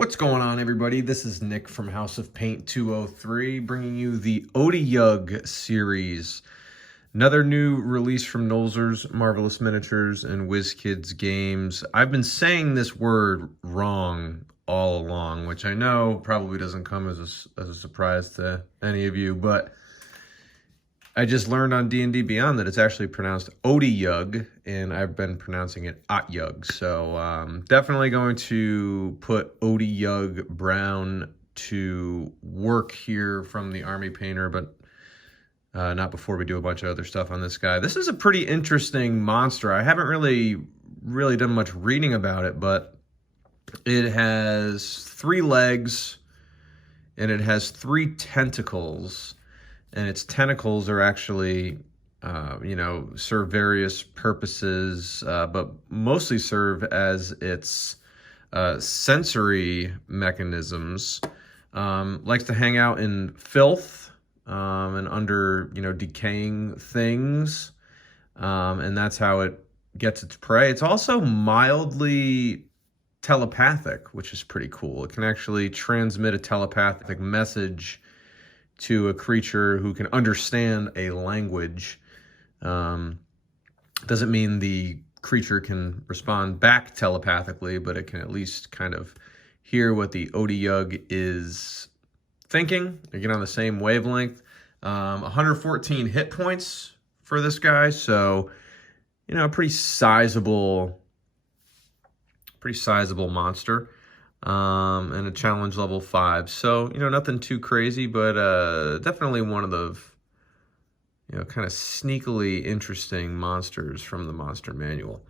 What's going on, everybody? This is Nick from House of Paint 203, bringing you the Otyugh series. Another new release from Nolzur's Marvelous Miniatures and WizKids Games. I've been saying this word wrong all along, which I know probably doesn't come as a surprise to any of you, but I just learned on D&D Beyond that it's actually pronounced Otyugh, and I've been pronouncing it Otyugh. So definitely going to put Otyugh Brown to work here from the Army Painter, but not before we do a bunch of other stuff on this guy. This is a pretty interesting monster. I haven't really done much reading about it, but it has 3 legs, and it has 3 tentacles. And its tentacles are actually, serve various purposes, but mostly serve as its sensory mechanisms. Likes to hang out in filth and under, decaying things. And that's how it gets its prey. It's also mildly telepathic, which is pretty cool. It can actually transmit a telepathic message to a creature who can understand a language. Doesn't mean the creature can respond back telepathically, but it can at least kind of hear what the Otyugh is thinking. They get on the same wavelength. 114 hit points for this guy, so a pretty sizable monster. And a challenge level 5. So, nothing too crazy, but definitely one of the, kind of sneakily interesting monsters from the Monster Manual.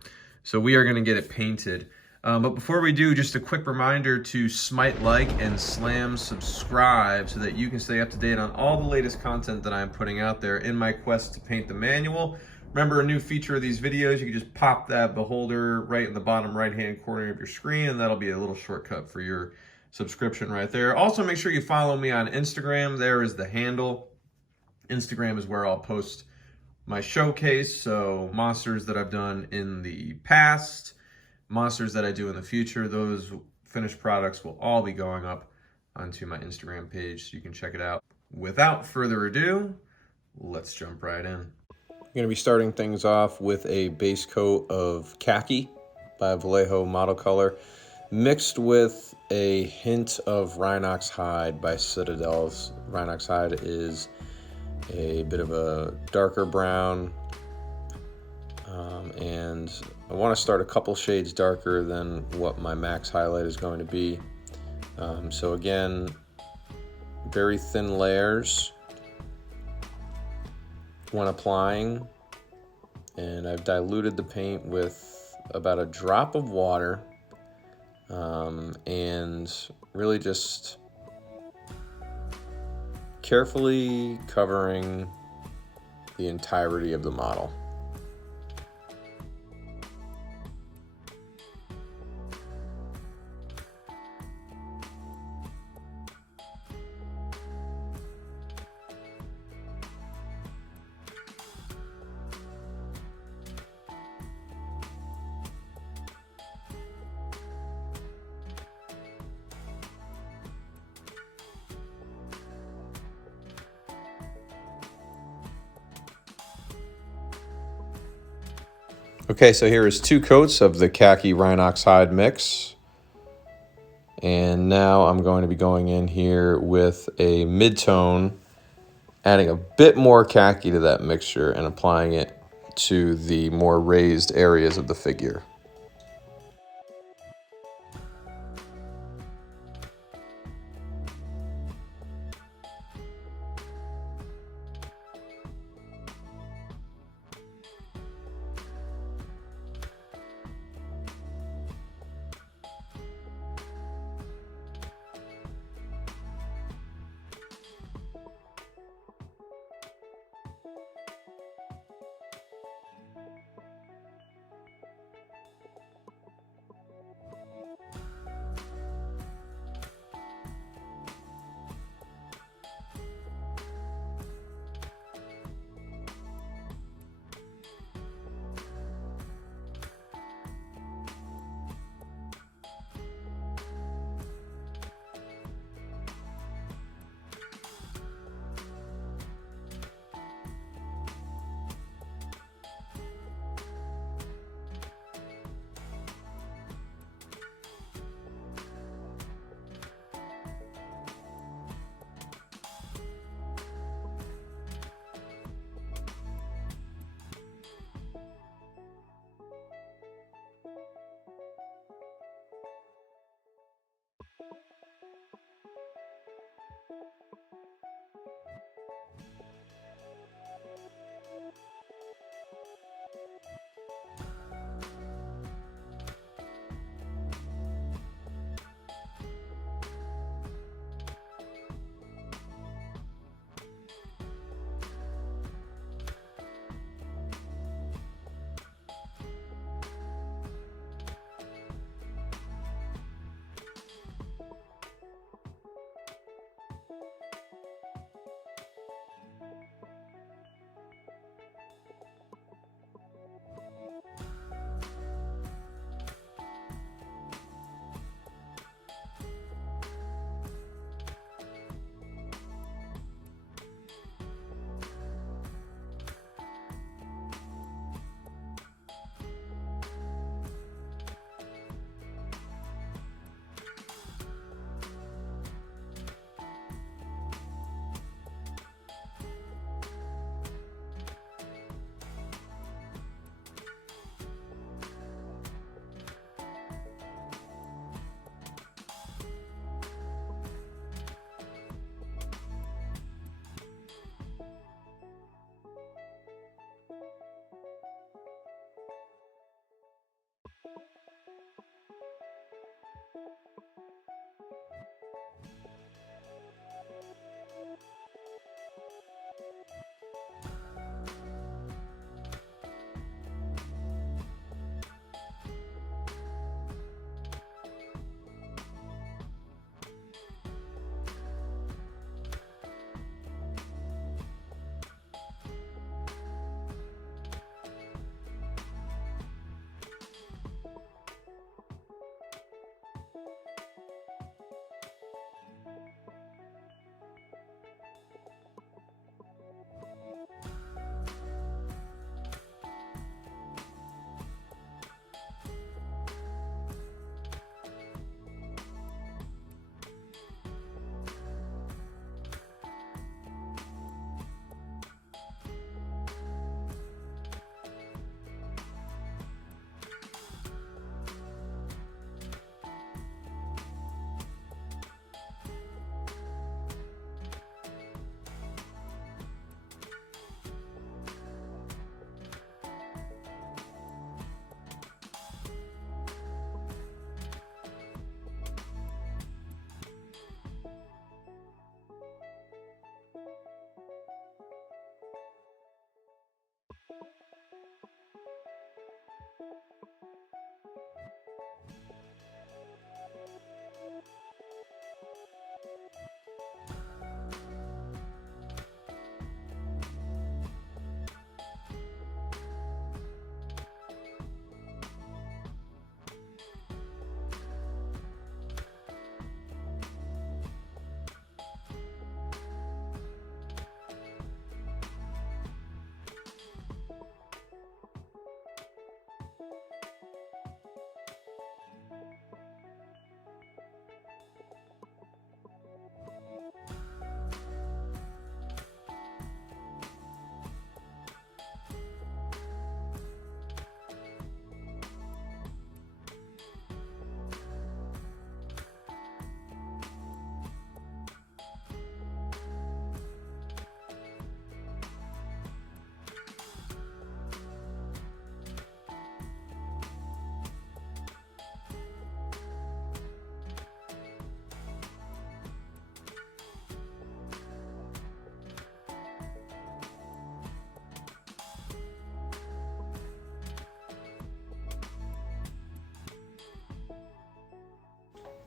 So we are going to get it painted. But before we do, just a quick reminder to smite like and slam subscribe so that you can stay up to date on all the latest content that I'm putting out there in my quest to paint the manual. Remember, a new feature of these videos, you can just pop that beholder right in the bottom right-hand corner of your screen, and that'll be a little shortcut for your subscription right there. Also, make sure you follow me on Instagram. There is the handle. Instagram is where I'll post my showcase, so monsters that I've done in the past, monsters that I do in the future, those finished products will all be going up onto my Instagram page, so you can check it out. Without further ado, let's jump right in. I'm going to be starting things off with a base coat of Khaki by Vallejo Model Color, mixed with a hint of Rhinox Hide by Citadel. Rhinox Hide is a bit of a darker brown, and I want to start a couple shades darker than what my max highlight is going to be. So again, very thin layers when applying, and I've diluted the paint with about a drop of water, and really just carefully covering the entirety of the model. Okay, so here is 2 coats of the Khaki Rhinox Hide mix. And now I'm going to be going in here with a mid-tone, adding a bit more Khaki to that mixture and applying it to the more raised areas of the figure.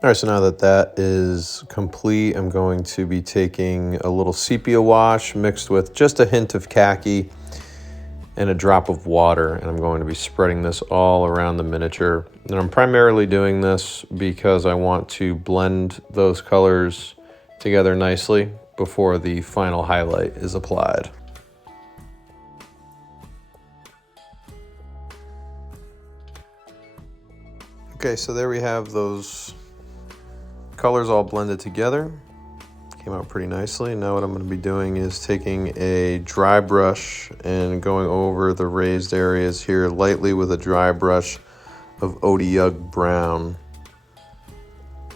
All right, so now that that is complete, I'm going to be taking a little Sepia Wash mixed with just a hint of Khaki and a drop of water, and I'm going to be spreading this all around the miniature. And I'm primarily doing this because I want to blend those colors together nicely before the final highlight is applied. Okay, so there we have those colors all blended together. Came out pretty nicely. Now what I'm going to be doing is taking a dry brush and going over the raised areas here lightly with a dry brush of Otyugh brown,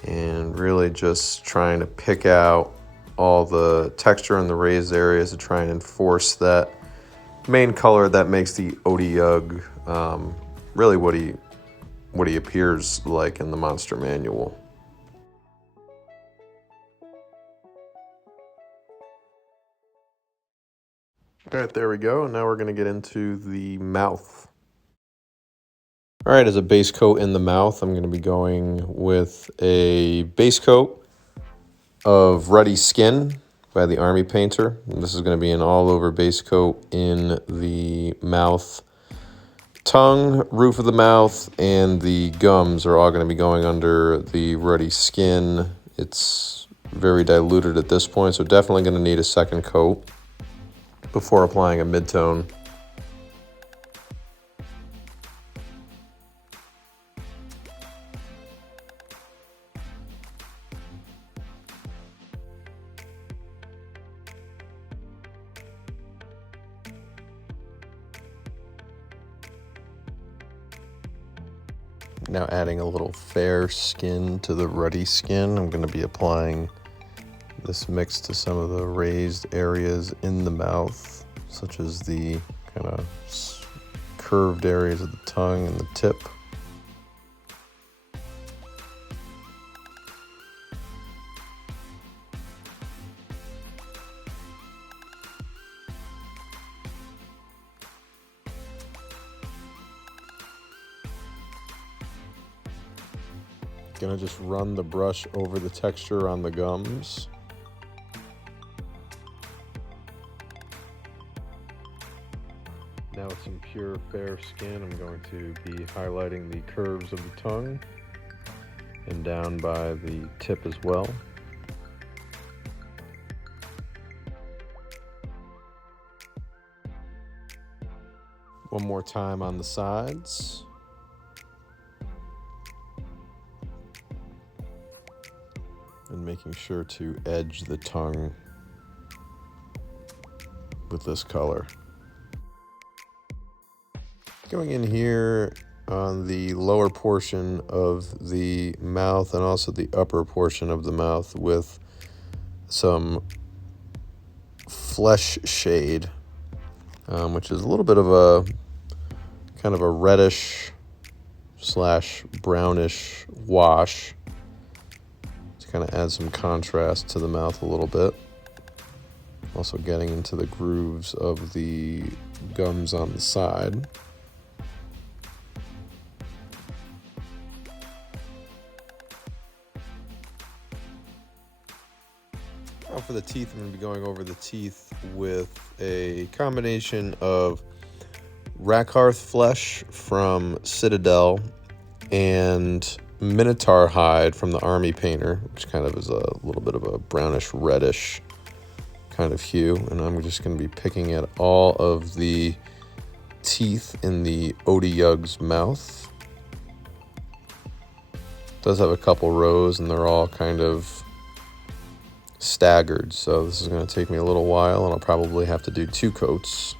and really just trying to pick out all the texture in the raised areas to try and enforce that main color that makes the Otyugh really what he appears like in the monster manual. All right, there we go. And now we're going to get into the mouth. All right, as a base coat in the mouth, I'm going to be going with a base coat of Ruddy Skin by the Army Painter. And this is going to be an all-over base coat in the mouth. Tongue, roof of the mouth, and the gums are all going to be going under the Ruddy Skin. It's very diluted at this point, so definitely going to need a second coat before applying a mid-tone. Now adding a little fair skin to the Ruddy Skin, I'm going to be applying this mix to some of the raised areas in the mouth, such as the kind of curved areas of the tongue and the tip. Gonna just run the brush over the texture on the gums. Now with some pure fair skin, I'm going to be highlighting the curves of the tongue and down by the tip as well. One more time on the sides. And making sure to edge the tongue with this color. Going in here on the lower portion of the mouth and also the upper portion of the mouth with some flesh shade, which is a little bit of a kind of a reddish slash brownish wash to kind of add some contrast to the mouth a little bit. Also getting into the grooves of the gums on the side. Now for the teeth, I'm going to be going over the teeth with a combination of Rackhearth flesh from Citadel and Minotaur hide from the Army Painter, which kind of is a little bit of a brownish reddish kind of hue. And I'm just going to be picking at all of the teeth in the Otyugh's mouth. It does have a couple rows and they're all kind of staggered, so this is going to take me a little while and I'll probably have to do 2 coats.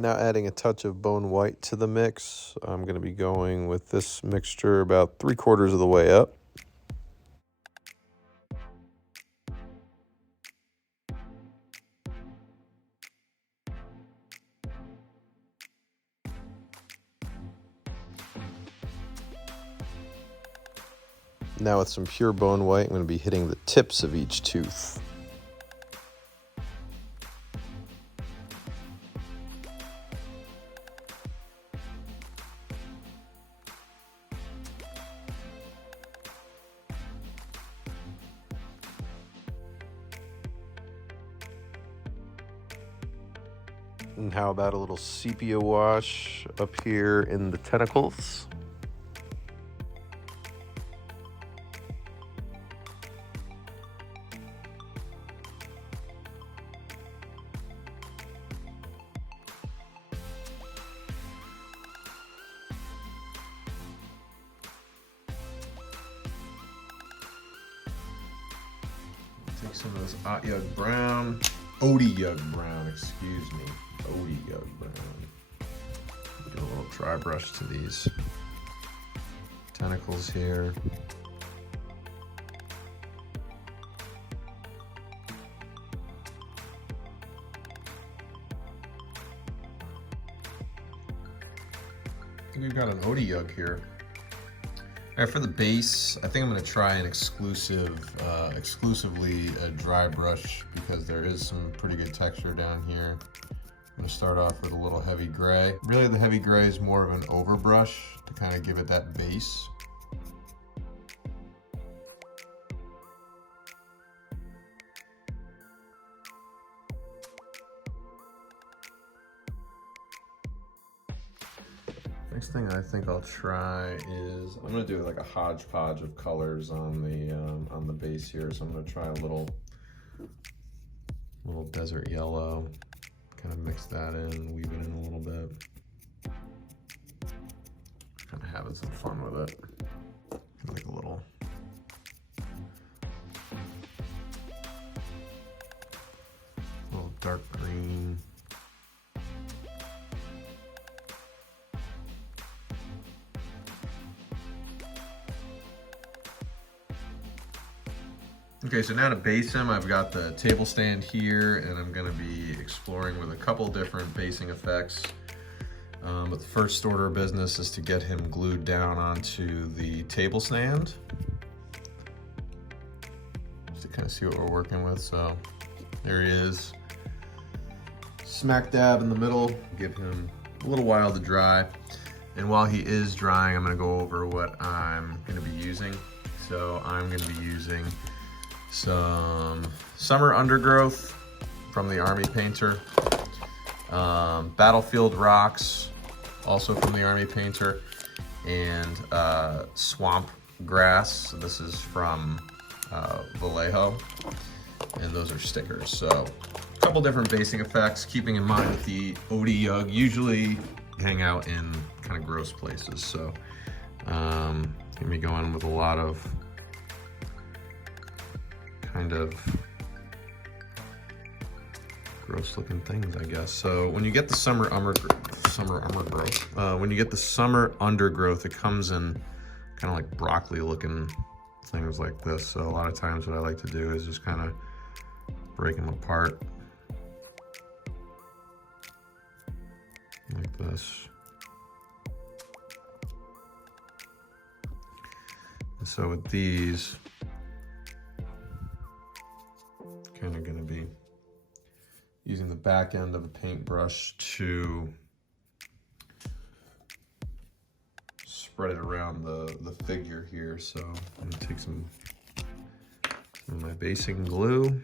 Now adding a touch of bone white to the mix. I'm going to be going with this mixture about 3/4 of the way up. Now with some pure bone white, I'm going to be hitting the tips of each tooth. And how about a little sepia wash up here in the tentacles? Take some of this Otyugh brown. Otyugh brown, excuse me. Otyugh brown. Do a little dry brush to these tentacles here. I think we've got an Otyugh here. All right, for the base, I think I'm going to try an exclusively a dry brush because there is some pretty good texture down here. I'm going to start off with a little heavy gray. Really, the heavy gray is more of an overbrush to kind of give it that base. Next thing I think I'll try is I'm gonna do like a hodgepodge of colors on the base here. So I'm gonna try a little desert yellow, kind of mix that in, weave it in a little bit. Kind of having some fun with it. Like a little dark green. Okay, so now to base him, I've got the table stand here, and I'm gonna be exploring with a couple different basing effects. But the first order of business is to get him glued down onto the table stand. Just to kind of see what we're working with. So there he is. Smack dab in the middle, give him a little while to dry. And while he is drying, I'm gonna go over what I'm gonna be using. So I'm gonna be using some summer undergrowth from the Army Painter, Battlefield Rocks, also from the Army Painter, and swamp grass. This is from Vallejo, and those are stickers. So a couple different basing effects, keeping in mind that the Otyugh usually hang out in kind of gross places. So gonna be going with a lot of kind of gross looking things, I guess. So when you get the summer undergrowth, it comes in kind of like broccoli looking things like this. So a lot of times what I like to do is just kind of break them apart like this. And so with these, kind of going to be using the back end of a paintbrush to spread it around the figure here. So I'm going to take some of my basing glue.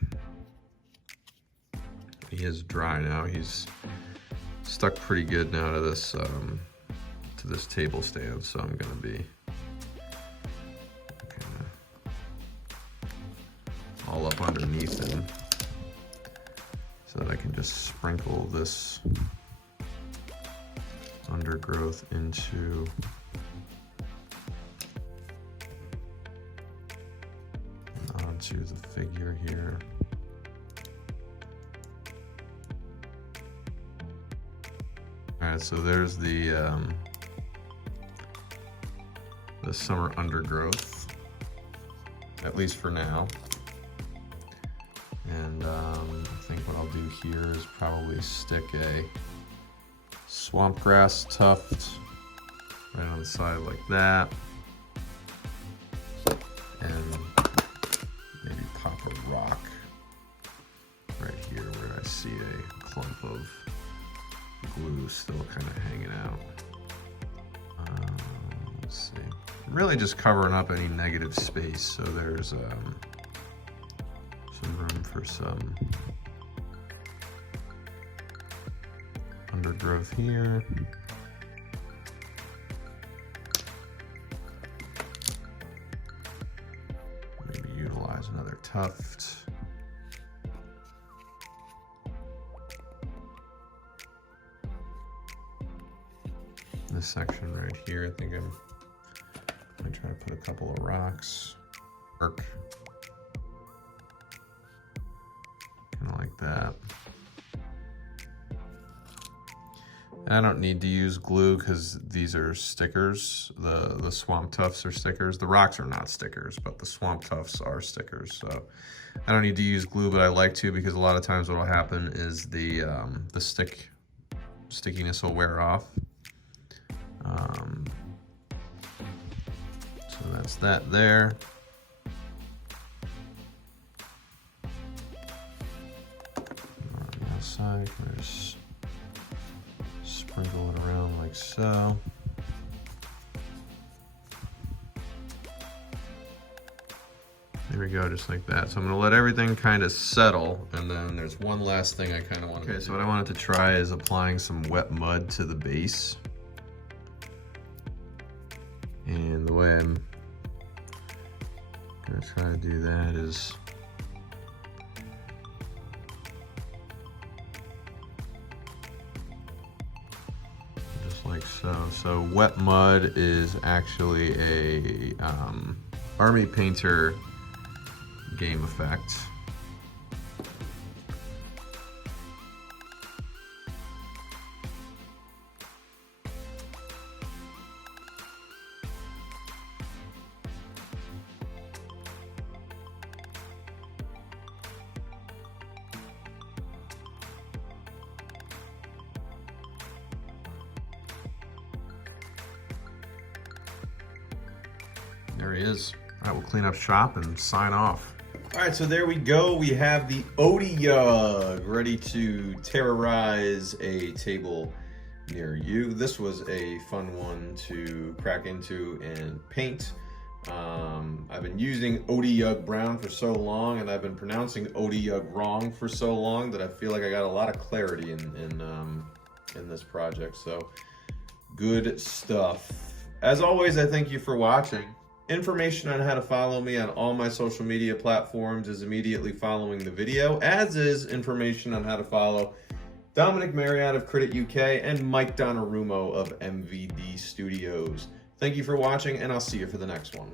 He is dry now. He's stuck pretty good now to this table stand. So I'm going to be all up underneath him so that I can just sprinkle this undergrowth onto the figure here. right, so there's the summer undergrowth, at least for now. And I think what I'll do here is probably stick a swamp grass tuft right on the side like that. And maybe pop a rock right here where I see a clump of glue still kind of hanging out. Let's see. Really just covering up any negative space, so there's some room for some undergrowth here. Maybe utilize another tuft. This section right here, I think I'm going to try to put a couple of rocks. Arc. Kind of like that. I don't need to use glue because these are stickers. The swamp tufts are stickers. The rocks are not stickers, but the swamp tufts are stickers. So I don't need to use glue, but I like to because a lot of times what will happen is the stickiness will wear off. So that's that there. On the outside, just sprinkle it around like so. There we go, just like that. So I'm gonna let everything kind of settle, and then there's one last thing I kind of want to do. Okay, so what I wanted to try is applying some wet mud to the base. And the way I'm gonna try to do that is just like so. So wet mud is actually a army painter game effect. There he is. All right, we'll clean up shop and sign off. All right, so there we go. We have the Otyugh ready to terrorize a table near you. This was a fun one to crack into and paint. I've been using Otyugh brown for so long, and I've been pronouncing Otyugh wrong for so long that I feel like I got a lot of clarity in this project. So good stuff. As always, I thank you for watching. Information on how to follow me on all my social media platforms is immediately following the video, as is information on how to follow Dominic Marriott of Credit UK and Mike Donnarummo of MVD Studios. Thank you for watching, and I'll see you for the next one.